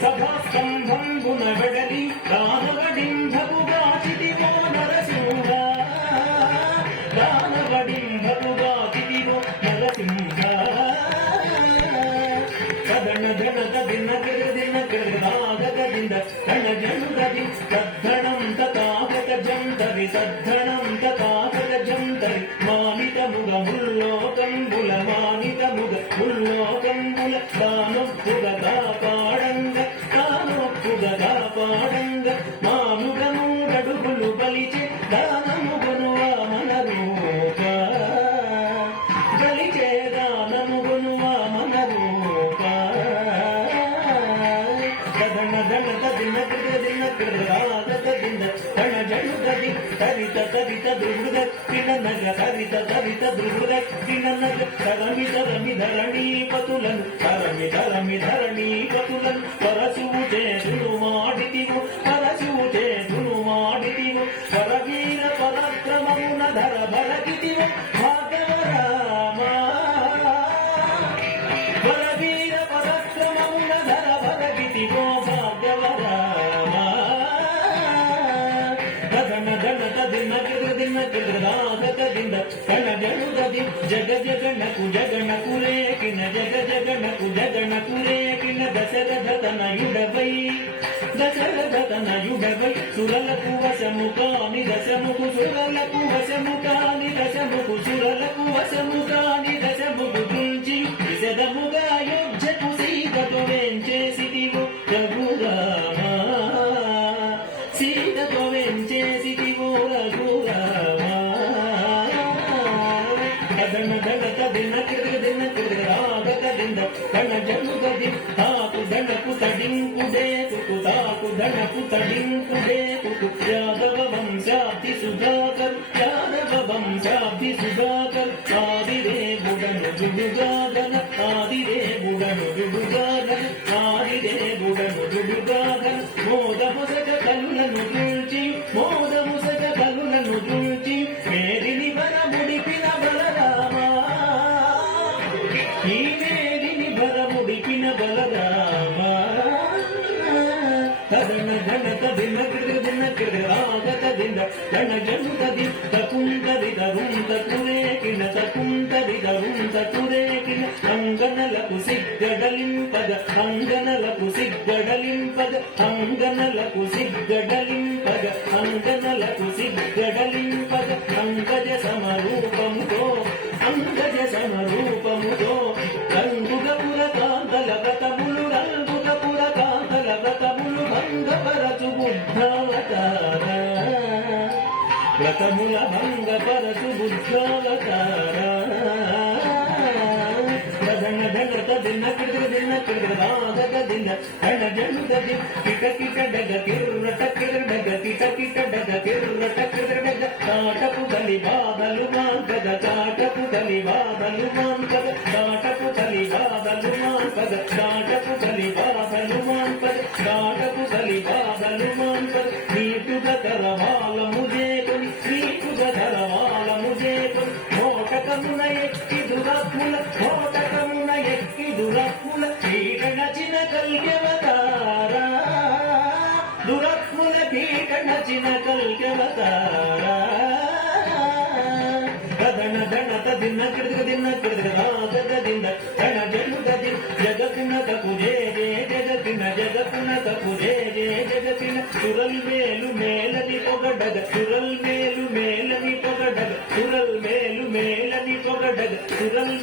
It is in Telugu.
సభాస్తంభంబున వెడలి దానవడింభపుగాచితివో నరసింహ దానవడింభపుగాచితివో నరసింహ కదణ ధనత దిన గిరిదిన గిరిరాగದಿಂದ కణజనుగది సద్ధణం తథాగత జంతరి సద్ధణం తథాగత జంతరి మానితముగ ముల్లోకంబుల మానితముగ ముల్లోకంబుల తానొప్పుగ కాపాడంగ తానొప్పుగ కాపాడంగ మాముగ మూడడుగులు బలిచే దానముగను వామన రూప బలిచే దానముగను వామన రూప కదణ ధనత దిన దిన రాగದಿಂದ కణజనుగది తరిత తరిత దృఢ నగ తరిత తరిత దృఢ నగ తరమి తరమి ధరణీపతులను తరమి తరమి ధరణీపతులను పరశువు చేతులు మాడితివు పరశువు చేతులు మాడితివు పరవీర పరాక్రమమున ధర భరగితివు భాగవరామ పరవీర పరాక్రమమున ధర భరగితివో భాగ్యవరామ ధన ధనత దిన గిరిదిన కణజనుగది జగ జగనకు జగనకు రేకిన జగ జగనకు జగనకు రేకిన దశరథ తనయుడవై సురలకు వశము కాని దశముకు సురలకు వశము కాని దశముకు సురలకు వశము కాని దశముకు గురించి విశదముగా యోధ్యకు సీతతో వేంచేసిదివు రఘురామ సీతతో వేంచేసిదివు రఘురామ కదన ధనత దిన రాగದಿಂದ కణజనుగది తాకు ధనకు తడింకుడేకు తాకు ధనకు తడింకుడేకు యాదవ వంశాబ్ది సుధాకర్ యాదవ వంశాబ్ది సుధాకర్ ఆదిదేవుడను విడుగాగన ఆదిదేవుడను విడుగాగన ఆదిదేవుడను విడుగాగన మోదముసగ కలులను దూల్చి మోదముసగ కలులను దూల్చి మేరిని వరముడిపిన బలరామ ఈ మేరిని వరముడిపిన బలరామ కదన ఘనత దిన రాగత దిన కణజనుగది తకుంతది తరుంత కురేకిన తకుంతది తరుంత కురేకిన అంగనలకు సిగ్గడలింపద అంగనలకు సిగ్గడలింపద అంగనలకు సిగ్గడలింపద అంగనలకు సిగ్గడలింపద అంగజ సమరూపముతో అంగజ సమరూపముతో రంగుగపుర కాంతల వ్రతములు రంగుగపుర కాంతల వ్రతములు భంగపరచు బుద్ధావతార వ్రతముల భంగపరచు బుద్ధావతార ధన ధనత దిన రాగత దిన కణజనుగది కిట కిట డగ కిర్రట కిర్డగ కిట కిట డగ కిర్రట కిర్డగ కాటపు తలి బాధలు మాంకద కాటపు తలి బాధలు మాంకద కాటపు తలి బాధలు మాంకద కాటపు తలి బాధలు మాంకద కాటపు తలి బాధలు మాంకద నీటుగ కరవాలము చేకొని నీటుగ కరవాలము చేకొని మోటకమున ఎక్కి దురత్ముల మోటకమున ఎక్కి దురత్ముల పీడనచిన కల్యవతార దురత్ముల పీడనచిన కల్యవతార కదన ధనత దిన రాగದಿಂದ కణజనుగది జగతునకు జే జే జగతిన జగతునకు జే జే జగతిన సురల్ మేలు మేలని పొగడగ సురల్ మేలు మేలని పొగడగ సురల్ మేలు మేలని పొగడగ సురల్